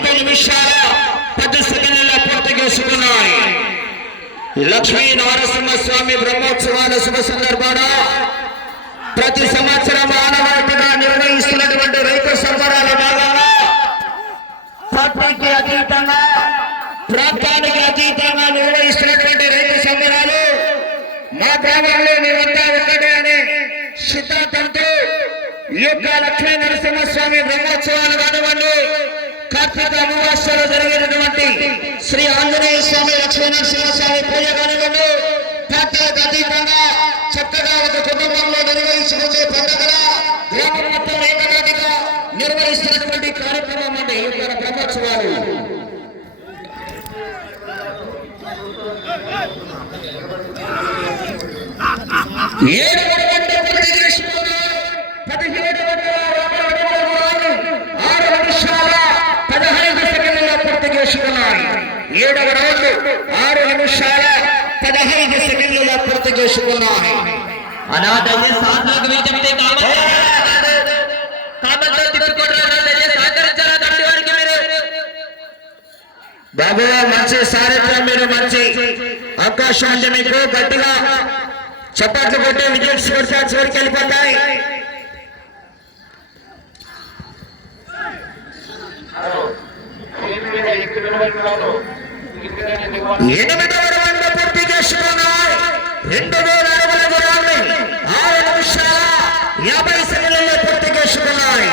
5 నిమిషాల 10 సెకండ్ల పూర్తి చేసుకున్నాయి. లక్ష్మీ నరసింహస్వామి బ్రహ్మోత్సవాల శుభ సందర్భాన ప్రతి సంవత్సరం ఆనవాయితీగా నిర్వహిస్తున్నటువంటి రైతు సంబరాల భాగంగా పార్టీకి అతీతంగా ప్రాంతానికి అతీతంగా నిర్వహిస్తున్నటువంటి రైతు సంబరాలు మా గ్రామంలో మేమంతా ఒక్కటే అనే సిద్ధాంతంతో ఈ యొక్క లక్ష్మీ నరసింహస్వామి బ్రహ్మోత్సవాలు కానివ్వండి, కార్తీక అమావాస్యలో జరిగినటువంటి శ్రీ ఆంజనేయ స్వామి లక్ష్మీ నరసింహస్వామి పూజ కానివ్వండి, పార్టీలకు అతీతంగా చక్కగా ఒక కుటుంబంలో నిర్వహించుకునే పండుగగా గ్రామం మొత్తం ఏకదాటిగా నిర్వహిస్తున్నటువంటి కార్యక్రమం అండి ఈ యొక్క బ్రహ్మోత్సవాలు. ఏడవ రౌండ్ 6 నిమిషాల 15 సెకండ్ల పూర్తి చేసుకున్నాయి. బాబు మంచి సారథ్యం, మీరు మంచి అవకాశం అంటే మీకు గట్టిగా చప్పట్లు కొట్టి విజయ్ కొడితే చివరికి వెళ్ళిపోతాయి. ఎనిమిదవ రౌండ్ పూర్తి చేసుకున్నాయి. 2000 అడుగుల దూరాన్ని 6 నిమిషాల 50 సెకండ్లలో పూర్తి చేసుకున్నాయి.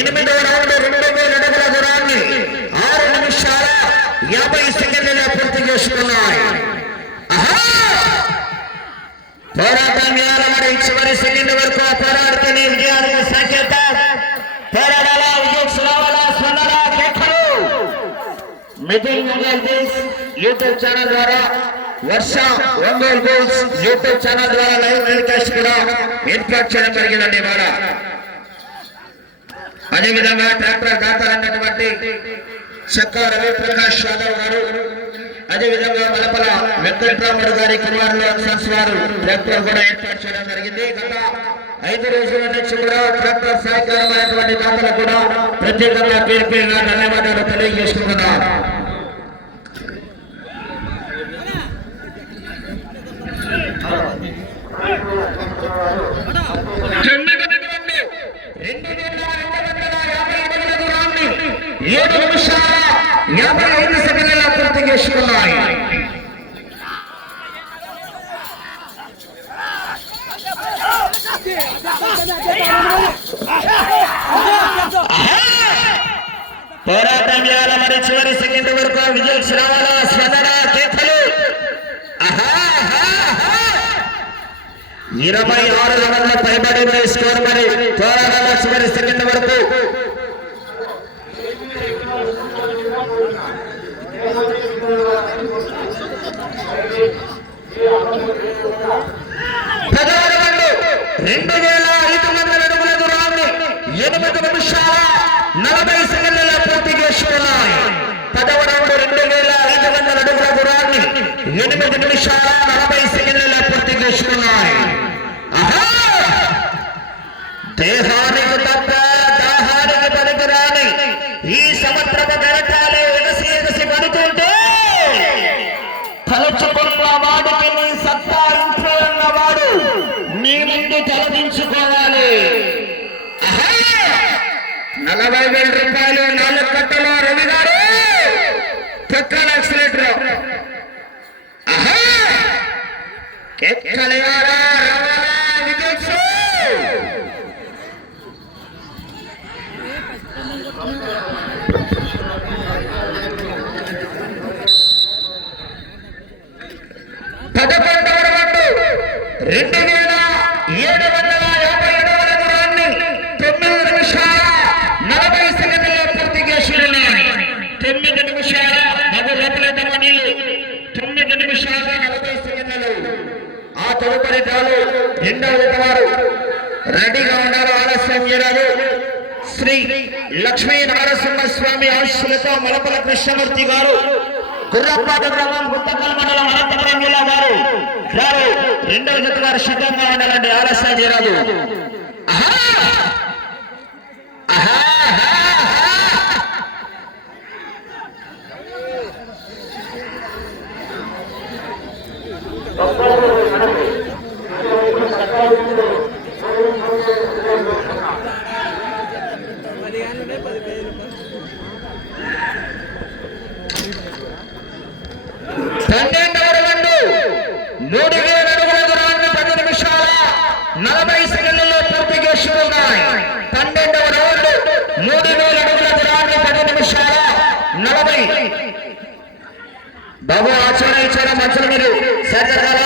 ఎనిమిదవ రౌండ్ 2000 అడుగుల దూరాన్ని 6 నిమిషాల 50 సెకండ్లలో పూర్తి చేసుకున్నాయి. పోరాటం చేయాలి మరి, చివరి సెకండ్ వరకు పోరాడితేనే విజయానికి సంకేతం. పోరాడాలా, విజయ్ రావాలా, స్వర్ణాలా, కేకలు. Mithun Ongole bulls YouTube channel ద్వారా, వర్ష ఒంగోలు బుల్స్ యూట్యూబ్ ఛానల్ ద్వారా లైవ్ టెలికాస్ట్ కూడా ఏర్పాటు చేయడం జరిగిందండి ఇవాళ. అదేవిధంగా ట్రాక్టర్ దాతలన్నటువంటి చక్క రవిప్రకాష్ యాదవ్ గారు, అదేవిధంగా మలపల వెంకట్రాముడు గారి కుమారులు సన్స్ వారు ట్రాక్టర్ కూడా ఏర్పాటు చేయడం జరిగింది. గత 5 రోజుల నుంచి కూడా ట్రాక్టర్ సహకారమైనటువంటి దాతలకు కూడా ప్రత్యేకంగా పేరు పేరుగా ధన్యవాదాలు తెలియజేసుకుంటున్నారు. ఏడు నిమిషాల 55 సెకండ్ల పూర్తి చేసుకున్నాయి. పోరాటం చేయాల మరి, చివరి సెకండ్ వరకు విజయ్ రావాలా, స్వదన కేకలు. 26 రన్ల పైబడి స్కోర్ మరి, పోరాటాల చివరి సెకండ్ వరకు. పదహారు 2500 అడుగుల దూరాన్ని 8 నిమిషాల 40 సెకండ్ల పూర్తి చేసుకున్నాయి. 10వ రౌండ్ 2500 అడుగుల దూరాన్ని 8 నిమిషాల 40 సెకండ్ల పూర్తి చేసుకున్నాయి. దేహానికి తప్ప దాహానికి పనికిరాని ఈ సముద్రపు గరటాలు ఎగసి ఎగసి పడుతుంటే తలచుకున్న వాడికి నీ సత్తా ఇంట్లో ఉన్నవాడు నీ ముందు తలదించుకోవాలి. 40,000 రూపాయలు 4 కట్టలో రవి గారు పెట్రోల్ యాక్సిలేటర్. ఎక్కలేయారా వికెట్స్. తదుపరి డ్రాలో రెండవ వారు రెడీగా ఉన్నారు. ఆలస్యం చేయరాదు. శ్రీ లక్ష్మీ నరసింహస్వామి ఆశీస్సులతో మలపల కృష్ణమూర్తి గారు, గుర్రపాట గ్రామం, గుత్తకల్ మండలం, అనంతపురం జిల్లా వారు రెండవ జత వారు సిద్ధంగా ఉండాలండి. ఆలస్యం చేయరాదు. 12వ రౌండ్ 3000 అడుగుల దూరాన్ని 10 నిమిషాల 40 సెకండ్లలో పూర్తి చేసుకున్నాయి. 12వ రౌండ్ 3000 అడుగుల దూరాన్ని 10 నిమిషాల 40. బాబు ఆచార్య మధ్యలో మీరు సార్ జరగాల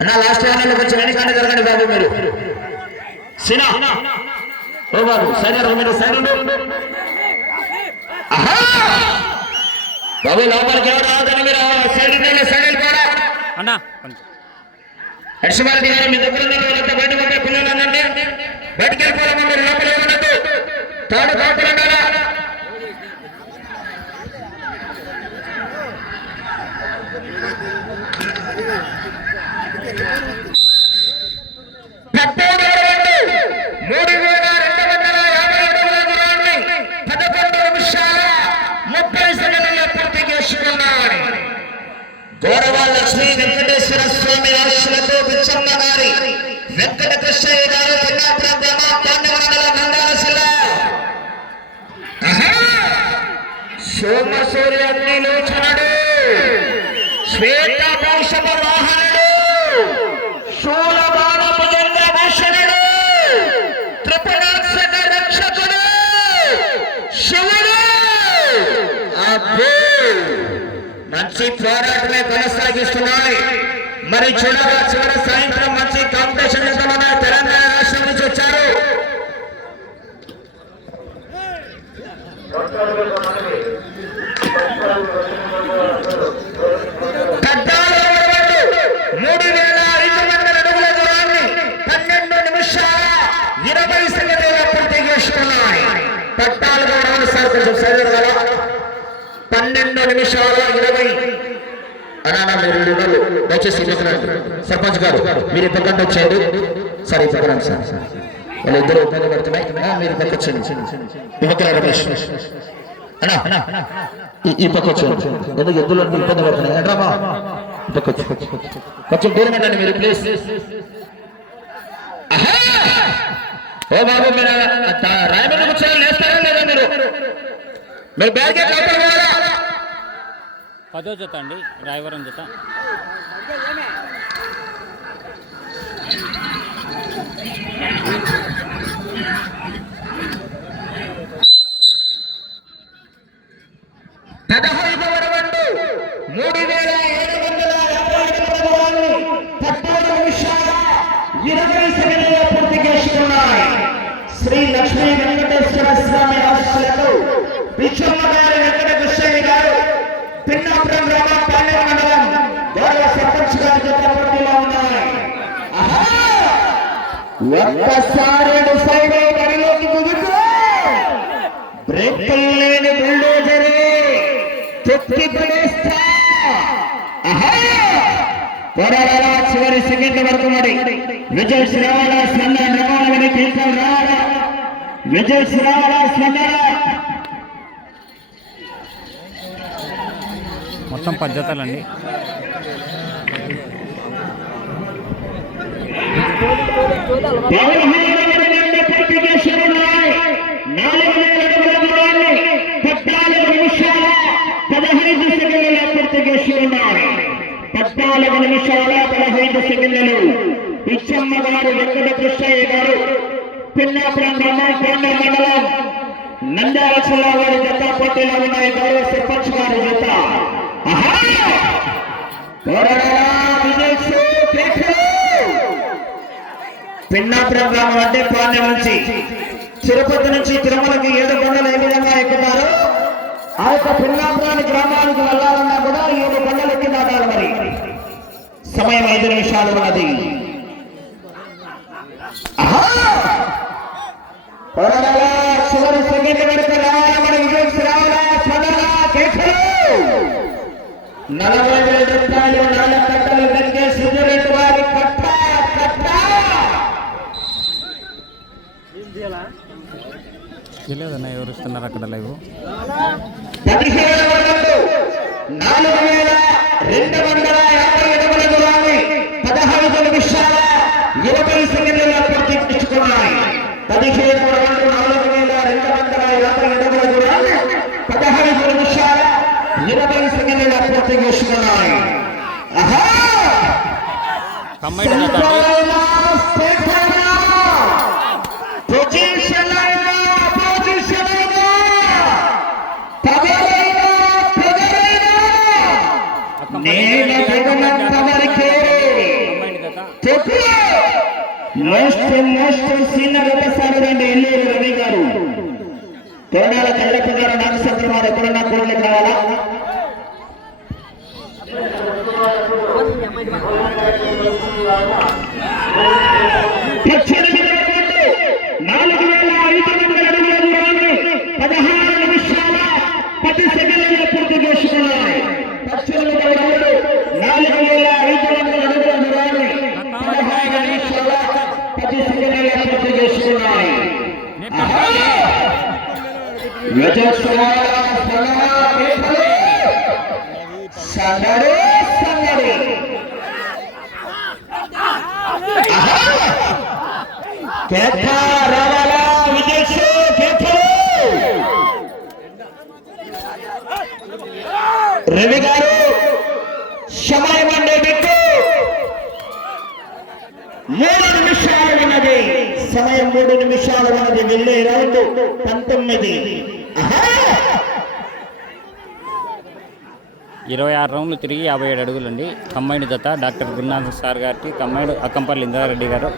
అన్నా. లాస్ట్ రౌండ్ కొంచెం వెనకానే జరగండి బాబు. మీరు సినా ఓ బాబు సైడ్ మీరు సైడ్ బాబు లోపలికి ఎవరు రావద్దని మీరు సైడ్ కూడా అన్నా. హర్షమారెడ్డి గారు మీ దగ్గర ఉన్న బయట పంపే పిల్లలందరినీ బయటకు వెళ్ళిపోవాలమ్మా. మీరు లోపల ఏమన్నట్టు తాడు కాపులు ఉండాలా. గౌరవ లక్ష్మీ వెంకటేశ్వర స్వామి ఆశలతో బిచ్చమ్మ గారి వెంకట కృష్ణయ్య గారు పిన్నాపురం గ్రామ పాండవనగల నంద్యాల జిల్లా. సోమ సూర్య అగ్నిలోచనుడు శ్వేత భూషణ వాహనుడు శూలబాణ భుజంగ భూషణుడు త్రిపురాక్షక రక్షకుడు శివుడు. అబ్బో మంచి పోరాటమే కొనసాగిస్తున్నాయి. మరి చూడగా చివరి సాయంత్రం మంచి కాంపిటీషన్ మన తెలంగాణ రాష్ట్రం నుంచి వచ్చారు. దయచేసి సర్పంచ్ గారు మీరు పక్కన వచ్చేయండి. సరే పక్కనండి సార్. వాళ్ళు ఇద్దరు ఇబ్బంది పడుతున్నాయి. మీరు పక్క వచ్చేయండి. ఈ పక్కన రమేష్ అన్నా ఈ పక్క వచ్చేయండి. ఎందుకు ఎద్దులు ఇబ్బంది పడుతున్నాయి అంటామా. ఈ పక్క వచ్చి కొంచెం దూరం అండి మీరు ప్లీజ్. ఓ బాబు మీరు రాయమండ్రి కూర్చొని లేస్తారా లేదా మీరు? మీరు బ్యాగ్ ఎట్లా 10వ జత అండి, రాయవరం జత. శ్రీ లక్ష్మీ వెంకటేశ్వర స్వామి ఆశీస్సులతో బిచ్చమ్మ గారి వెంకట కృష్ణయ్య గారు పిన్నాపురం గ్రామ పాండవ మండలం గౌరవ సర్పంచ్ గారి జత పోటీలో ఉన్నాయి. ఒక్కసారి సైడ్ బరిలోకి దిగుతూ బ్రేకులు లేని బుల్డోజరే తొక్కి పడేస్తా. పోరాడాల చివరి సెకండ్ వరకు మరి విజయ్ రావాలా స్పంద రావాలని కేకలు రావాలా. విజయ్ రావాలా స్పంద. మొత్తం 10 జతలండి. పిచ్చమ్మ గారు వెంకట కృష్ణయ్య గారు పిన్నాపురం గ్రామం పాండవ మండలం నంద్యాల జిల్లా వారి జత పోటీలో ఉన్నాయి. గౌరవ సర్పంచ్ గారి జత పిన్నాపురం గ్రామం అంటే పాండ్యం నుంచి తిరుపతి నుంచి తిరుమలకి 7 కొండలు ఏ విధంగా ఎక్కుతారు. ఆ యొక్క పిన్నాపురాని గ్రామానికి వెళ్ళాలన్నా కూడా 7 కొండలు ఎక్కి దాటాలి. మరి సమయం 5 నిమిషాలు ఉన్నది. చివరి సెకండ్ వరకు రావాలా మన విజయ్ రావాలా. 40,000 రూపాయలు 4 కట్టలు వెంకటే సుజరెడ్డి వారి కట్ట తెలియదన్నా ఎవరు ఇస్తున్నారు అక్కడ లైవ్. 17,250 దూరాన్ని 15 నిమిషాల 20 సెకండ్లలో పూర్తి చేసుకున్నాయి. 17,450 దూరాన్ని 15 నిమిషాల 20 సెకండ్లలో కంబైన్ జత అండి. సీనియర్ ఒకసారి రండి ఎల్లూరు రవి గారు, తోడాల కల్లప్ప గారు, నాగసత్ర వారు ఎక్కడన్నా కోట్లకి రావాలా? పూర్తి చేసుకున్నాయి. 10 సెకండ్ల పూర్తి చేసుకున్నాయి. సందడి సందడి రావాలా? విజయ్ రవి గారు సమయం అంటే పెట్టు 3 నిమిషాలు ఉన్నది. సమయం 3 నిమిషాలు ఉన్నది. వెళ్ళే రౌండ్ 19. 26 రౌండ్లు తిరిగి 57 అడుగులండి. కంబైన్ జత డాక్టర్ గురునాథ్ సార్ గారికి, కంబైన్ అక్కంపల్లి ఇంద్రారెడ్డి గారు.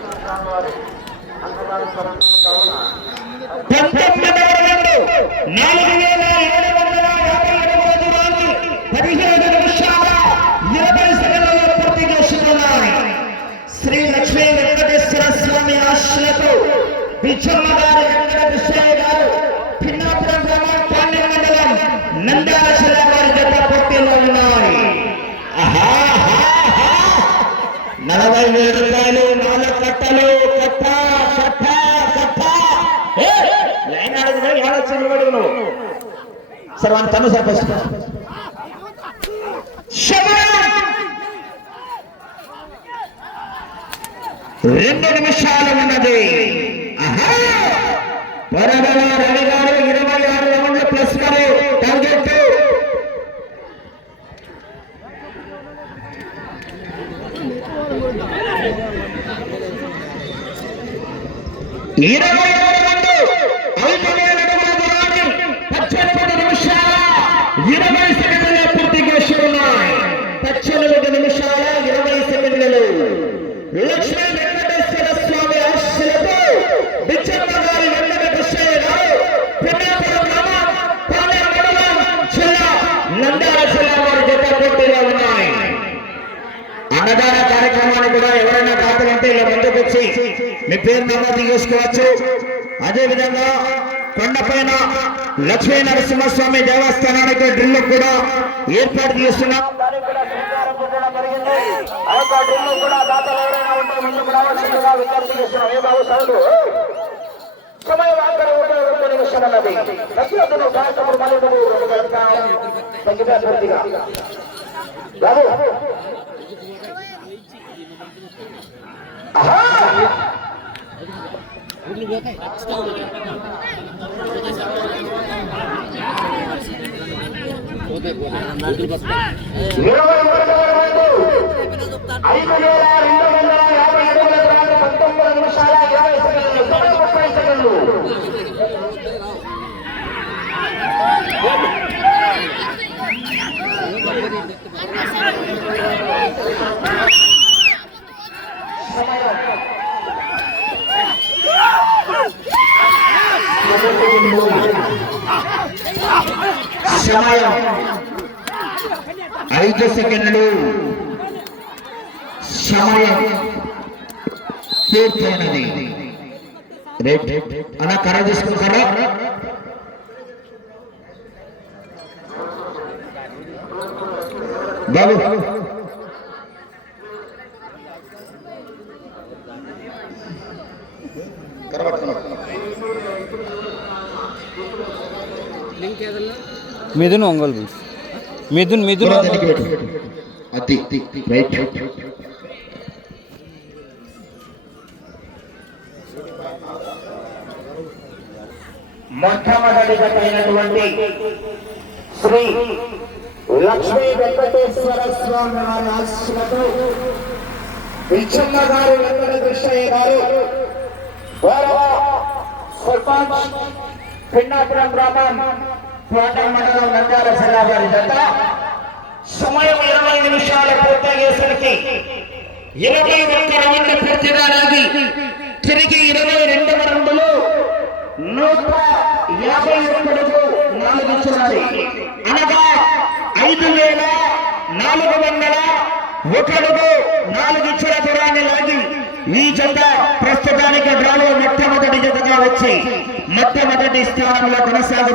15 నిమిషాల 20 సెకండ్లలో పూర్తి చేసుకున్నాయి. శ్రీ లక్ష్మీ వెంకటేశ్వర స్వామి ఆశ్రయకు బిచ్చమ్మ గారు, వెంకటకృష్ణయ్య గారు, పిన్నాపురం గ్రామం, పాండ్య మండలం, నంద్యాల జిల్లా వారి జత పోటీలో ఉన్నాయి. 47 రూపాయలు 4 కట్టలు. కట్ట కట్ట కట్ట లైన్ అడుగును ఏడొచ్చింది అడుగును సార్ వన్ తను సార్ ఫస్ట్ 2 నిమిషాలు ఉన్నది. వరదల రవి గారు 26 రౌండ్లు ప్లస్ గారు టార్గెట్. లక్ష్మీ వెంకటేశ్వర స్వామి ఆశీస్సులతో బిచ్చమ్మ గారి వెంకటకృష్ణయ్య గారు, పిన్నాపురం గ్రామం, పాండ్య మండలం, జిల్లా, నంద్యాల జిల్లా వారి జత పోటీలో ఉన్నాయి. అన్నదాన కార్యక్రమాన్ని కూడా ఎవరైనా దాతలంటే ఇలా ముందుకు వచ్చి మీ పేరు నమోదు చేసుకోవచ్చు. అదేవిధంగా కొండపైన లక్ష్మీ నరసింహస్వామి దేవస్థానానికి డ్రిల్ కూడా ఏర్పాటు చేస్తున్నాం. సమయం 5 సెకండ్లు. సమయం పూర్తయినది. అలా కర తీసుకుంటారా? బాబు మిథున్ ఒంగోలు బుల్స్. మిథున్ అది రైట్. మొట్టమొదటి అయినటువంటి శ్రీ లక్ష్మీ వెంకటేశ్వర స్వామి వారి ఆశీస్సులతో విచ్చమ్మ గారు వెంకట కృష్ణయ్య గారు గౌరవ సర్పంచ్ పిన్నాపురం గ్రామం కోట మండలం నంద్యాల జిల్లా వారి జత సమయం 20 నిమిషాలు పూర్తయ్యేసరికి 21 రౌండ్లు పూర్తిగా లాగి తిరిగి 22వ రౌండ్లో 151 4 ఇచ్చినది అనగా 5401 ఇచ్చిన దూరాన్ని లాగి ఈ జత ప్రస్తుతానికి డ్రాలో మొట్టమొదటి జతగా వచ్చి మొట్టమొదటి స్థానంలో కొనసాగు